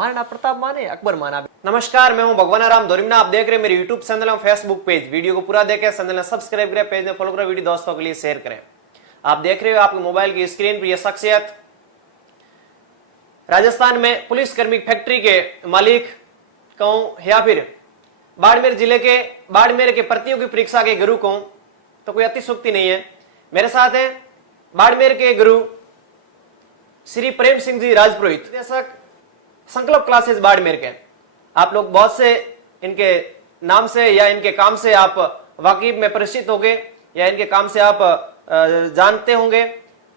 महाराणा प्रताप माने अकबर माना। नमस्कार, मैं हूं भगवान राम धोरिमना। आप देख रहे हैं मेरे यूट्यूब चैनल और फेसबुक पेज। वीडियो को पूरा देखें, चैनल ने सब्सक्राइब करें, पेज में फॉलो करें, वीडियो दोस्तों के लिए शेयर करें। आप देख रहे हो आपके मोबाइल की स्क्रीन पर यह शख्सियत राजस्थान में पुलिसकर्मी फैक्ट्री के मालिक कहूं या फिर बाड़मेर के प्रतियोगी परीक्षा के गुरु कहूं तो कोई अतिशोक्ति नहीं है। मेरे साथ है बाड़मेर के गुरु श्री प्रेम सिंह जी राजपुरोहित, निदेशक संकल्प क्लासेस बाड़मेर के। आप लोग बहुत से इनके नाम से या इनके काम से आप वाकिफ में परिचित होंगे या इनके काम से आप जानते होंगे।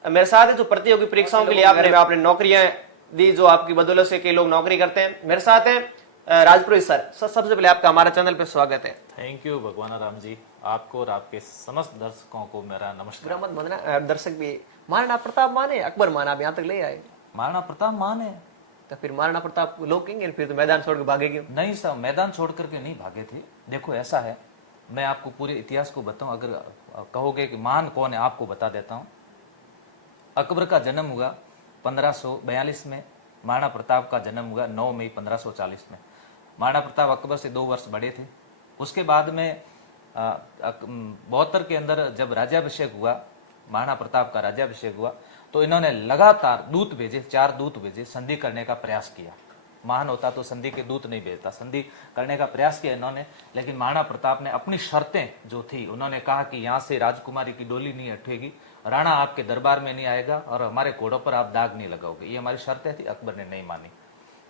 मेरे साथ है जो प्रतियोगी परीक्षाओं के लिए आपने नौकरियां दी, जो आपकी बदौलत से कई लोग नौकरी करते हैं। मेरे साथ है राजपुरोहित सर। सबसे पहले आपका हमारे चैनल पे स्वागत है। थैंक यू भगवान राम जी, आपको और आपके समस्त दर्शकों को मेरा नमस्कार। दर्शक भी महाराणा प्रताप माने अकबर माना, आप यहाँ तक ले आए। महाराणा प्रताप मान है तो फिर महाराणा प्रताप लोग कहेंगे फिर तो मैदान छोड़ के भागे क्यों? नहीं साहब, मैदान छोड़ करके नहीं भागे थे। देखो ऐसा है, मैं आपको पूरे इतिहास को बताऊं। अगर कहोगे कि महान कौन है, आपको बता देता हूं। अकबर का जन्म हुआ 1542 में, महाराणा प्रताप का जन्म हुआ 9 मई 1540 में। महाराणा प्रताप अकबर से 2 वर्ष बड़े थे। उसके बाद में 72 के अंदर जब राज्याभिषेक हुआ, महाराणा प्रताप का राज्याभिषेक हुआ, तो इन्होंने लगातार दूत भेजे, 4 दूत भेजे, संधि करने का प्रयास किया। महान होता तो संधि के दूत नहीं भेजता, संधि करने का प्रयास किया इन्होंने। लेकिन महाराणा प्रताप ने अपनी शर्तें जो थी, उन्होंने कहा कि यहाँ से राजकुमारी की डोली नहीं हटेगी, राणा आपके दरबार में नहीं आएगा और हमारे घोड़ों पर आप दाग नहीं लगाओगे, ये हमारी शर्तें थी। अकबर ने नहीं मानी।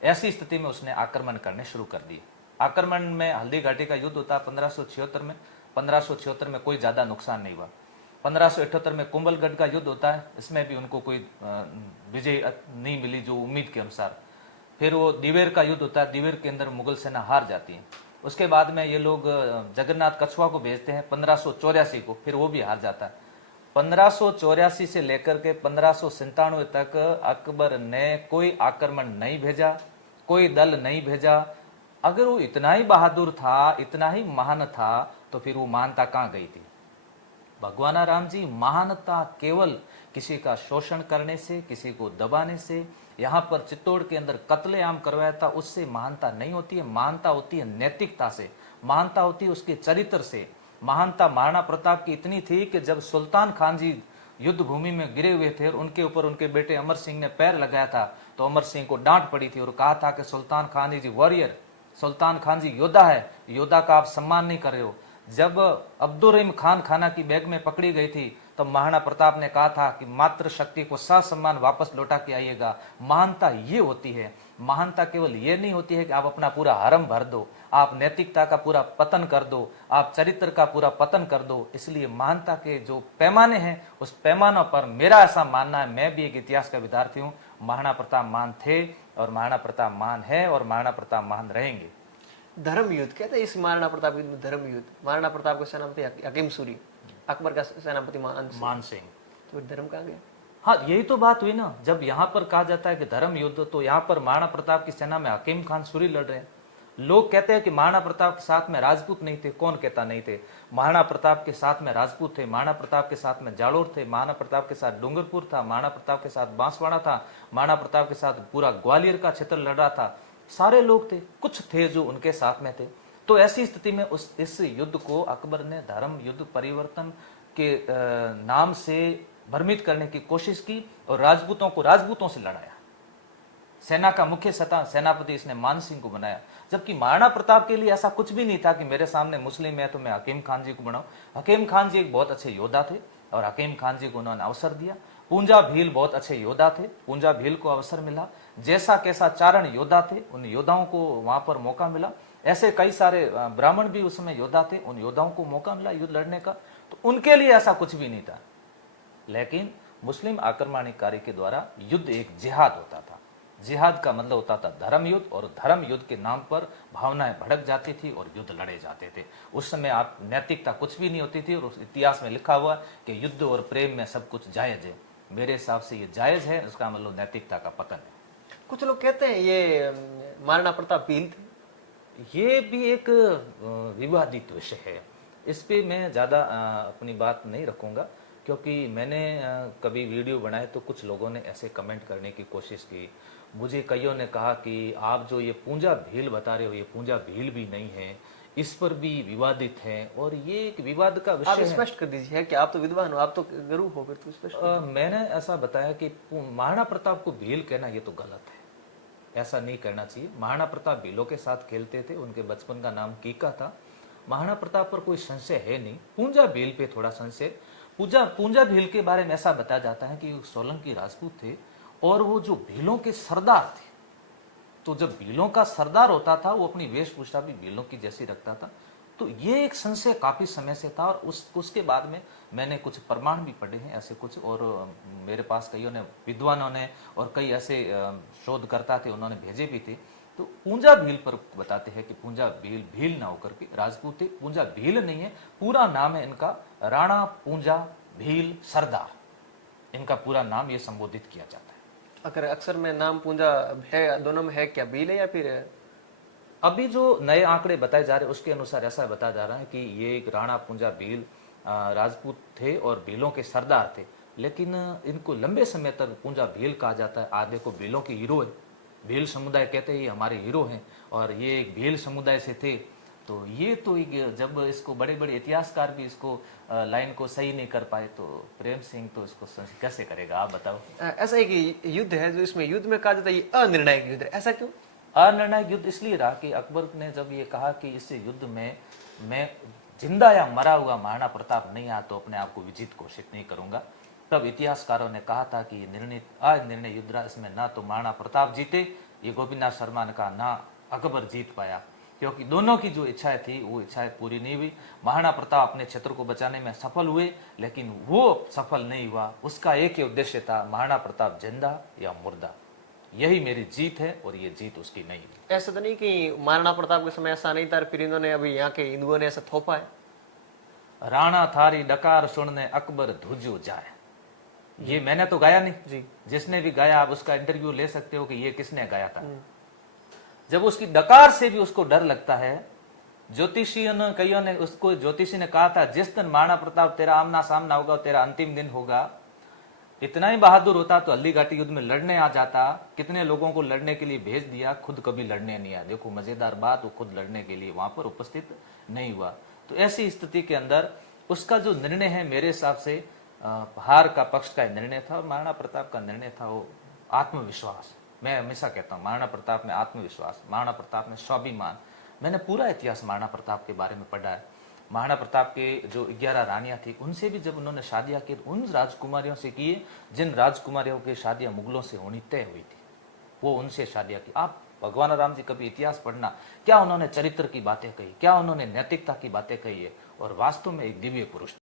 ऐसी स्थिति में उसने आक्रमण करने शुरू कर दिए। आक्रमण में हल्दी घाटी का युद्ध होता 1576 में। 1576 में कोई ज्यादा नुकसान नहीं हुआ। 1578 में कुंभलगढ़ का युद्ध होता है, इसमें भी उनको कोई विजय नहीं मिली जो उम्मीद के अनुसार। फिर वो दिवेर का युद्ध होता है, दिवेर के अंदर मुगल सेना हार जाती है। उसके बाद में ये लोग जगन्नाथ कछुआ को भेजते हैं 1584 को, फिर वो भी हार जाता है। 1584 से लेकर के 1597 तक अकबर ने कोई आक्रमण नहीं भेजा, कोई दल नहीं भेजा। अगर वो इतना ही बहादुर था, इतना ही महान था, तो फिर वो महानता कहां गई थी? भगवान राम जी, महानता केवल किसी का शोषण करने से, किसी को दबाने से, यहाँ पर चित्तौड़ के अंदर कत्लेआम करवाया था, उससे महानता नहीं होती है। महानता होती है नैतिकता से, महानता होती है उसके चरित्र से। महानता महाराणा प्रताप की इतनी थी कि जब सुल्तान खान जी युद्ध भूमि में गिरे हुए थे और उनके ऊपर उनके बेटे अमर सिंह ने पैर लगाया था, तो अमर सिंह को डांट पड़ी थी और कहा था कि सुल्तान खान जी वॉरियर, सुल्तान खान जी योद्धा है, योद्धा का आप सम्मान नहीं कर रहे हो। जब अब्दुल रहीम खान खाना की बैग में पकड़ी गई थी, तो महाराणा प्रताप ने कहा था कि मातृ शक्ति को सम्मान वापस लौटा के आइएगा। महानता ये होती है। महानता केवल ये नहीं होती है कि आप अपना पूरा हरम भर दो, आप नैतिकता का पूरा पतन कर दो, आप चरित्र का पूरा पतन कर दो। इसलिए महानता के जो पैमाने हैं, उस पैमानों पर मेरा ऐसा मानना है, मैं भी एक इतिहास का विद्यार्थी हूँ, महाराणा प्रताप महान थे और महाराणा प्रताप महान है और महाराणा प्रताप महान रहेंगे। धर्म युद्ध कहते हैं इस महाराणा प्रताप युद्ध में। धर्म युद्ध, महाराणा प्रताप का सेनापति हकीम सूरी, अकबर का सेनापति मान सिंह। तो धर्म कहाँ गया? हाँ, यही तो बात हुई ना। जब यहाँ पर कहा जाता है कि धर्म युद्ध, तो यहाँ पर महाराणा प्रताप की सेना में हकीम खान सूरी लड़ रहे हैं। लोग कहते हैं कि महाराणा प्रताप के साथ में राजपूत नहीं थे। कौन कहता नहीं थे? महाराणा प्रताप के साथ में राजपूत थे, महाराणा प्रताप के साथ में जालोर थे, महाराणा प्रताप के साथ डूंगरपुर था, महाराणा प्रताप के साथ बांसवाड़ा था, महाराणा प्रताप के साथ पूरा ग्वालियर का क्षेत्र लड़ रहा था। सारे लोग थे, कुछ थे जो उनके साथ में थे। तो ऐसी स्थिति में इस युद्ध को अकबर ने धर्म युद्ध परिवर्तन के नाम से भ्रमित करने की कोशिश की और राजपूतों को राजपूतों से लड़ाया। सेना का मुख्य सेनापति इसने मान सिंह को बनाया, जबकि महाराणा प्रताप के लिए ऐसा कुछ भी नहीं था कि मेरे सामने मुस्लिम है तो मैं हकीम खान जी को बनाऊं। हकीम खान जी एक बहुत अच्छे योद्धा थे और हकीम खान जी को उन्होंने अवसर दिया। पूंजा भील बहुत अच्छे योद्धा थे, पूंजा भील को अवसर मिला। जैसा कैसा चारण योद्धा थे, उन योद्धाओं को वहां पर मौका मिला। ऐसे कई सारे ब्राह्मण भी उस समय योद्धा थे, उन योद्धाओं को मौका मिला युद्ध लड़ने का। तो उनके लिए ऐसा कुछ भी नहीं था। लेकिन मुस्लिम आक्रमणकारी के द्वारा युद्ध एक जिहाद होता था। जिहाद का मतलब होता था धर्म युद्ध, और धर्म युद्ध के नाम पर भावनाएं भड़क जाती थी और युद्ध लड़े जाते थे। उस समय आप नैतिकता कुछ भी नहीं होती थी और उस इतिहास में लिखा हुआ कि युद्ध और प्रेम में सब कुछ जायज है। मेरे हिसाब से ये जायज है, उसका मतलब नैतिकता का पतन है। कुछ लोग कहते हैं ये महाराणा प्रताप भील थे। ये भी एक विवादित विषय है। इस पे मैं ज्यादा अपनी बात नहीं रखूंगा, क्योंकि मैंने कभी वीडियो बनाए तो कुछ लोगों ने ऐसे कमेंट करने की कोशिश की मुझे कईयों ने कहा कि आप जो ये पूंजा भील बता रहे हो, ये पूंजा भील भी नहीं है, इस पर भी विवादित है, और ये एक विवाद का विषय आप है। स्पष्ट कर दीजिए है कि आप तो विद्वान हो, आप तो गुरु हो, फिर तो स्पष्ट मैंने ऐसा बताया कि महाराणा प्रताप को भील कहना ये तो गलत है, ऐसा नहीं करना चाहिए। महाराणा प्रताप भीलों के साथ खेलते थे, उनके बचपन का नाम कीका था। महाराणा प्रताप पर कोई संशय है नहीं, पूंजा भील पे थोड़ा संशय। पूंजा भील के बारे में ऐसा बताया जाता है कि सोलंकी राजपूत थे और वो जो भीलों के सरदार थे, तो जब भीलों का सरदार होता था वो अपनी वेशभूषा भी भीलों की जैसी रखता था। तो ये एक संशय काफी समय से था, और उसके बाद में मैंने कुछ प्रमाण भी पढ़े हैं ऐसे कुछ, और मेरे पास कईयों ने, विद्वानों ने और कई ऐसे शोधकर्ता थे, उन्होंने भेजे भी थे। तो पूंजा भील पर बताते हैं कि पूंजा भील भील ना होकर के राजपूत थे, पूंजा भील नहीं है, पूरा नाम है इनका राणा पूंजा भील सरदार, इनका पूरा नाम ये संबोधित किया जाता है। अगर अक्सर में नाम पूंजा है, दोनों में है क्या, भील है या फिर अभी जो नए आंकड़े बताए जा रहे हैं उसके अनुसार ऐसा बताया जा रहा है कि ये एक राणा पूंजा भील राजपूत थे और भीलों के सरदार थे, लेकिन इनको लंबे समय तक पूंजा भील कहा जाता है। आज देखो भीलों के हीरो है, भील समुदाय कहते हैं ये हमारे हीरो हैं, और ये एक भील समुदाय से थे। तो ये तो जब इसको बड़े बड़े इतिहासकार भी इसको लाइन को सही नहीं कर पाए, तो प्रेम सिंह तो इसको कैसे करेगा, आप बताओ। ऐसा है कि युद्ध है, जो इसमें युद्ध में कहा जाता है ये अनिर्णायक युद्ध है, ऐसा क्यों? अनिर्णायक युद्ध इसलिए रहा कि अकबर ने जब ये कहा कि इस युद्ध में मैं जिंदा या मरा हुआ महाराणा प्रताप नहीं आया तो अपने आप को विजित घोषित नहीं करूंगा, तब इतिहासकारों ने कहा था कि ये निर्णय युद्ध रहा, इसमें ना तो महाराणा प्रताप जीते, ये गोपीनाथ शर्मा ने कहा, ना अकबर जीत पाया, क्योंकि दोनों की जो इच्छाएं थी वो इच्छाएं पूरी नहीं हुई। महाराणा प्रताप अपने क्षेत्र को बचाने में सफल हुए, लेकिन वो सफल नहीं हुआ। उसका एक ही उद्देश्य था, महाराणा प्रताप जिंदा या मुर्दा, यही मेरी जीत है, और ये जीत उसकी नहीं हुई। ऐसा तो नहीं कि महाराणा प्रताप के समय ऐसा नहीं था, फिर इन्होंने अभी यहाँ के हिंदुओं ने ऐसा थोपा है? राणा थारी डकार सुनने अकबर धुजो जाए, ये मैंने तो गाया नहीं जी। जिसने भी गाया आप उसका इंटरव्यू ले सकते हो कि ये किसने गाया था। जब उसकी डकार से भी उसको डर लगता है, ज्योतिषियों ने, कईयों ने उसको, ज्योतिषी ने कहा था जिस दिन महाराणा प्रताप तेरा आमना सामना होगा, तेरा अंतिम दिन होगा, इतना ही बहादुर होता तो हल्दी घाटी युद्ध में लड़ने आ जाता। कितने लोगों को लड़ने के लिए भेज दिया, खुद कभी लड़ने नहीं आया। देखो मजेदार बात, वो खुद लड़ने के लिए वहां पर उपस्थित नहीं हुआ। तो ऐसी स्थिति के अंदर उसका जो निर्णय है, मेरे हिसाब से हार का पक्ष का निर्णय था, और महाराणा प्रताप का निर्णय था वो आत्मविश्वास। मैं हमेशा कहता हूँ महाराणा प्रताप में आत्मविश्वास, महाराणा प्रताप में स्वाभिमान। मैंने पूरा इतिहास महाराणा प्रताप के बारे में पढ़ा है। महाराणा प्रताप के जो 11 रानियां थी, उनसे भी जब उन्होंने शादियां की, उन राजकुमारियों से किए जिन राजकुमारियों की शादियां मुगलों से होनी तय हुई थी, वो उनसे शादियां की। आप भगवान राम जी कभी इतिहास पढ़ना, क्या उन्होंने चरित्र की बातें कही, क्या उन्होंने नैतिकता की बातें कही है, और वास्तव में एक दिव्य पुरुष।